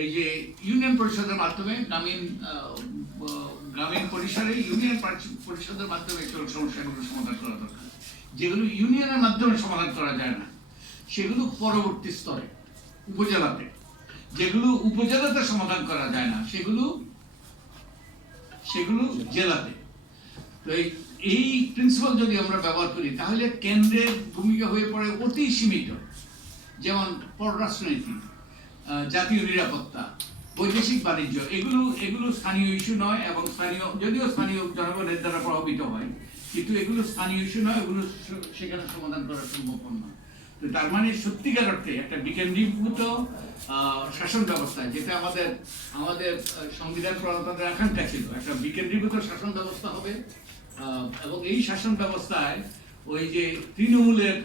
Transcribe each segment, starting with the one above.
এই যে ইউনিয়ন পরিষদের মাধ্যমে গ্রামীণ পরিসরে ইউনিয়ন পরিষদের মাধ্যমে সমস্যাগুলো সমাধান করা দরকার। যেগুলো ইউনিয়নের মাধ্যমে সমাধান করা যায় না সেগুলো পরবর্তী স্তরে উপজেলাতে, যেগুলো উপজেলাতে সমাধান করা যায় না সেগুলো জেলাতে। তো এই প্রিন্সিপাল যদি আমরা ব্যবহার করি তাহলে কেন্দ্রের ভূমিকা হয়ে পড়ে অতি সীমিত। যেমন পররাষ্ট্রনীতি, জাতীয় নিরাপত্তা, বৈদেশিক বাণিজ্য, এগুলো স্থানীয় ইস্যু নয়, এবং যদিও স্থানীয় জনগণের দ্বারা প্রভাবিত হয়, কিন্তু এগুলো স্থানীয় ইস্যু নয়, এগুলো সেখানে সমাধান করা সম্ভব নয়। তো তার মানে সত্যিকার অর্থে একটা বিকেন্দ্রীভূত শাসন ব্যবস্থা, যেটা আমাদের সংবিধান প্রণেতাদের আকাঙ্ক্ষা ছিল, একটা বিকেন্দ্রীভূত শাসন ব্যবস্থা হবে। এবং এই শাসন ব্যবস্থায় ওই যে তৃণমূলের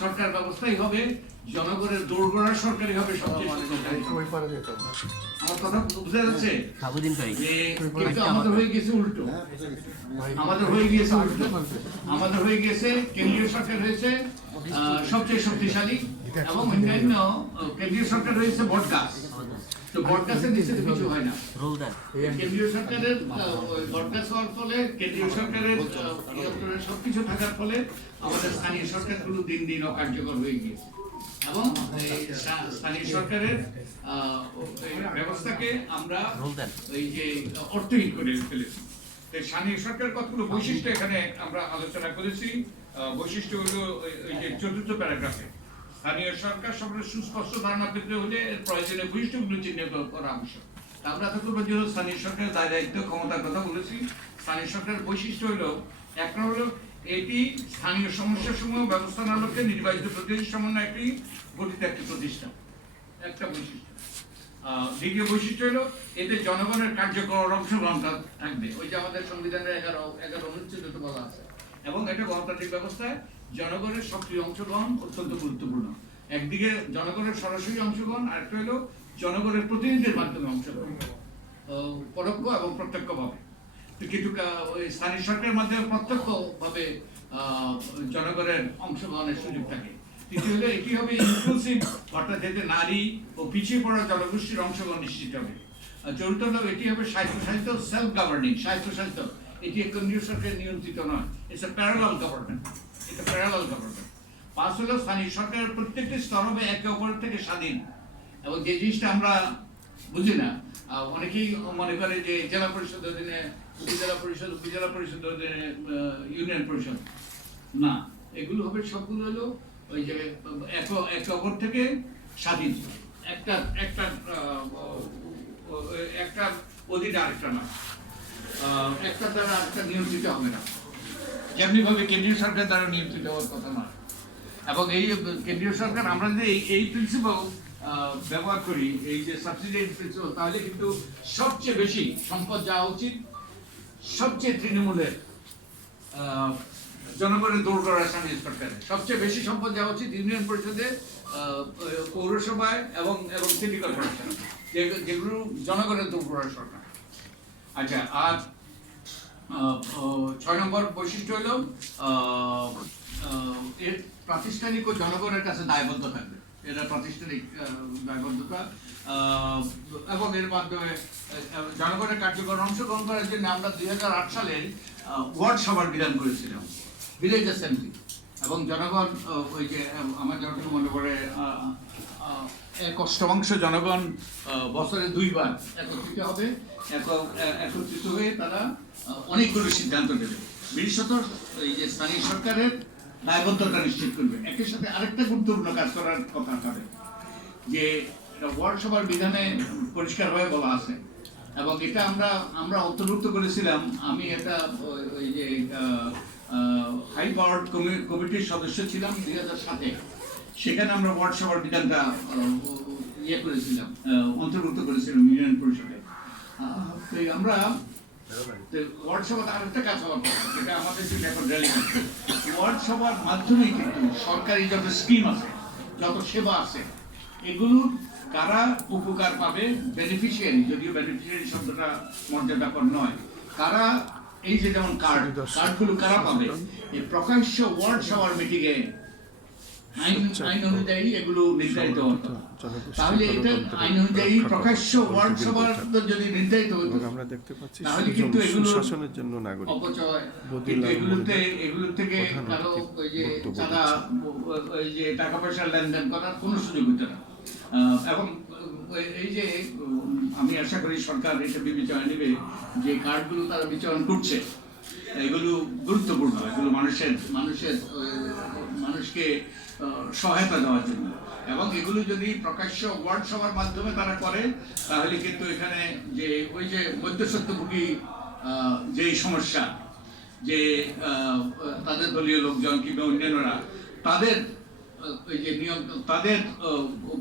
সরকার ব্যবস্থাই হবে, জনগণের দোরগোড়ার সরকারই হবে সবচেয়ে। আমার কথা বুঝা যাচ্ছে? কিন্তু আমাদের হয়ে গেছে উল্টো। আমাদের হয়ে গেছে কেন্দ্রীয় সরকার হয়েছে সবচেয়ে শক্তিশালী, এবং অন্যান্য কেন্দ্রীয় সরকার হয়েছে বটগাছ। তো বটগাছের নিচে কিছু হয় না। কেন্দ্রীয় সরকারের বটগাছ হওয়ার ফলে, কেন্দ্রীয় সরকারের সবকিছু থাকার ফলে আমাদের স্থানীয় সরকারগুলো দিন দিন অকার্যকর হয়ে গিয়েছে, এবং স্থানীয় সরকারের ব্যবস্থাকে আমরা এই যে অর্থহীন করে ফেলেছি। স্থানীয় সরকার কতগুলো বৈশিষ্ট্য এখানে আমরা আলোচনা করেছি। বৈশিষ্ট্য হলো এই যে চতুর্থ প্যারাগ্রাফে, স্থানীয় সরকার সম্পর্কে সুস্পষ্ট ধারণা পেতে হলে এর প্রয়োজনীয় বৈশিষ্ট্যগুলো চিহ্নিত করা আবশ্যক। আমরা এতক্ষণ পর্যন্ত স্থানীয় সরকারের দায় দায়িত্ব ক্ষমতার কথা বলেছি। স্থানীয় সরকারের বৈশিষ্ট্য হলো, এক নম্বর হলো এটি স্থানীয় সমস্যাসমূহ ব্যবস্থার লক্ষ্যে নির্বাচিত প্রতিনিধি সমন্বয় একটি গঠিত একটি প্রতিষ্ঠান, একটা বৈশিষ্ট্য। দ্বিতীয় বৈশিষ্ট্য হলো এতে জনগণের কার্যকর অংশগ্রহণ থাকবে, ওই যে আমাদের সংবিধানের 11 অনুচ্ছেদে বলা আছে। এবং এটা গণতান্ত্রিক ব্যবস্থায় জনগণের সক্রিয় অংশগ্রহণ অত্যন্ত গুরুত্বপূর্ণ। একদিকে জনগণের সরাসরি অংশগ্রহণ, আরেকটা হলো জনগণের প্রতিনিধিদের মাধ্যমে অংশগ্রহণ, পরোক্ষ এবং প্রত্যক্ষভাবে। কিন্তু ওই স্থানীয় সরকারের মাধ্যমে প্রত্যক্ষভাবে জনগণের অংশগ্রহণের সুযোগ থাকে। তৃতীয় হলো এটি হবে ইনক্লুসিভ, অর্থাৎ এতে নারী ও পিছিয়ে পড়া জনগোষ্ঠীর অংশগ্রহণ নিশ্চিত হবে। চতুর্থ হলো এটি হবে স্বায়ত্তশাসিত, সেলফ গভর্নিং, স্বায়ত্তশাসিত। এটি কেন্দ্রীয় সরকারের নিয়ন্ত্রিত নয়, ইটস এ প্যারালাল গভর্নমেন্ট, এটা প্যারালাল গভর্নমেন্ট। পাঁচ হলো স্থানীয় সরকারের প্রত্যেকটি স্তর হবে একে অপরের থেকে স্বাধীন, এবং যে জিনিসটা আমরা বুঝি না, অনেকেই মনে করে যে জেলা পরিষদ অধীনে উপজেলা পরিষদ, উপজেলা পরিষদ অধীনে ইউনিয়ন পরিষদ। না, এগুলো হবে সবগুলো হলো ওই যে একে অপর থেকে স্বাধীন, একটা অধীনে আরেকটা না, একটা দ্বারা আরেকটা নিয়ন্ত্রিত হবে না, যেমনি ভাবে কেন্দ্রীয় সরকার দ্বারা নিয়ন্ত্রিত হওয়ার কথা নয়। এবং এই কেন্দ্রীয় সরকার, আমরা যদি এই প্রিন্সিপাল ব্যবহার করি, এই যে সাবসিডিয়ারি প্রিন্সিপাল, তাহলে কিন্তু সবচেয়ে বেশি সম্পদ যাওয়া উচিত সবচেয়ে তৃণমূলের জনগণের দোরগোড়া স্থানীয় সরকারে, সবচেয়ে বেশি সম্পদ যাওয়া উচিত ইউনিয়ন পরিষদে, পৌরসভায় এবং সিটি কর্পোরেশন, যেগুলো জনগণের দোরগোড়া সরকার। আচ্ছা, আর 6 নম্বর বৈশিষ্ট্য হলো এর প্রাতিষ্ঠানিক ও জনগণের কাছে দায়বদ্ধ থাকবে, এটা প্রাতিষ্ঠানিক দায়বদ্ধতা। এবং এর মাধ্যমে জনগণের কার্যকর অংশগ্রহণ করার জন্য আমরা 2008 সালে ওয়ার্ড সভার বিধান করেছিলাম, ভিলেজ অ্যাসেম্বলি। এবং জনগণ ওই যে আমার যতটুকু মনে পড়ে 1/8 জনগণ বছরে 2 বার একত্রিত হবে, একত্রিত হয়ে তারা অনেকগুলো সিদ্ধান্ত নেবে, বিশেষত এই যে স্থানীয় সরকারের দায়বদ্ধতা নিশ্চিত করবে। একের সাথে আরেকটা গুরুত্বপূর্ণ কাজ করার কথা হবে, যে ওয়ার্ড সভার বিধানে পরিষ্কারভাবে বলা আছে, এবং এটা আমরা অন্তর্ভুক্ত করেছিলাম। আমি এটা ওই যে হাই পাওয়ার কমিটির সদস্য ছিলাম 2007-এ, সেখানে আমরা ওয়ার্ড সভার বিধানটা করেছিলাম, অন্তর্ভুক্ত করেছিলাম ইউনিয়ন পরিষদে। আমরা ওয়ার্ড সভাতে আরেকটা কাজ হওয়ার কথা, যেটা আমাদের জন্য এখন রেলিভেন্ট। ওয়ার্ড সভার মাধ্যমে কিন্তু সরকারি যত স্কিম আছে, যত সেবা আছে, এগুলো কারা উপকার পাবে, বেনিফিশিয়ারি, যদিও বেনিফিশিয়ারি শব্দটা মর্যাদাপর নয়, কারা এই যে যেমন কার্ডগুলো কারা পাবে, এই প্রকাশ্য ওয়ার্ড সভার মিটিংয়ে আইন অনুযায়ী এগুলো নির্ধারিত হতো। তাহলে এটা আইন অনুযায়ী প্রকাশ্য ওয়ার্ড সভার যদি নির্ধারিত হতো আমরা দেখতে পাচ্ছি তাহলে কিন্তু এগুলো শাসনের জন্য নাগরিক অপচয়, বদিউল আলম এগুলোর থেকে কারো ওই যে চাঁদা, ওই যে টাকা পয়সার লেনদেন করার কোনো সুযোগ হতো না। এবং এই যে আমি আশা করি সরকার এটা বিবেচনা নেবে যে কার্ডগুলো তারা বিচরণ করছে, এগুলো গুরুত্বপূর্ণ, এগুলো মানুষকে সহায়তা দেওয়ার জন্য। এবং এগুলো যদি প্রকাশ্য ওয়ার্ড সভার মাধ্যমে তারা করে তাহলে কিন্তু এখানে যে ওই যে মধ্যস্বত্বভোগী যেই সমস্যা, যে তাদের দলীয় লোকজন কিংবা অন্যান্যরা তাদের ওই যে নিয়ম, তাদের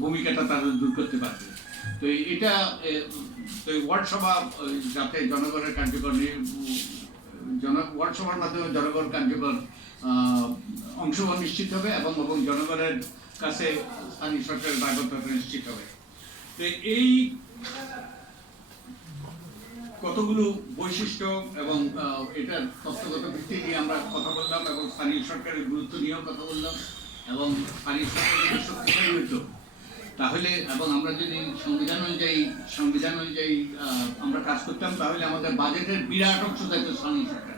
ভূমিকাটা তারা দূর করতে পারবে। তো এটা ওয়ার্ড সভা যাতে জনগণের কার্যকর ওয়ার্ড সভার মাধ্যমে জনগণ কার্যকর অংশগ্রহণ নিশ্চিত হবে এবং জনগণের কাছে স্থানীয় সরকারের দায়বদ্ধতা নিশ্চিত হবে। তো এই কতগুলো বৈশিষ্ট্য এবং এটার তত্ত্বগত ভিত্তি নিয়ে আমরা কথা বললাম এবং স্থানীয় সরকারের গুরুত্ব নিয়েও কথা বললাম। এবং স্থানীয় সরকার যদি শক্তিশালী হতো তাহলে, এবং আমরা যদি সংবিধান অনুযায়ী আমরা কাজ করতাম, তাহলে আমাদের বাজেটের বিরাট অংশ থাকতো স্থানীয় সরকার।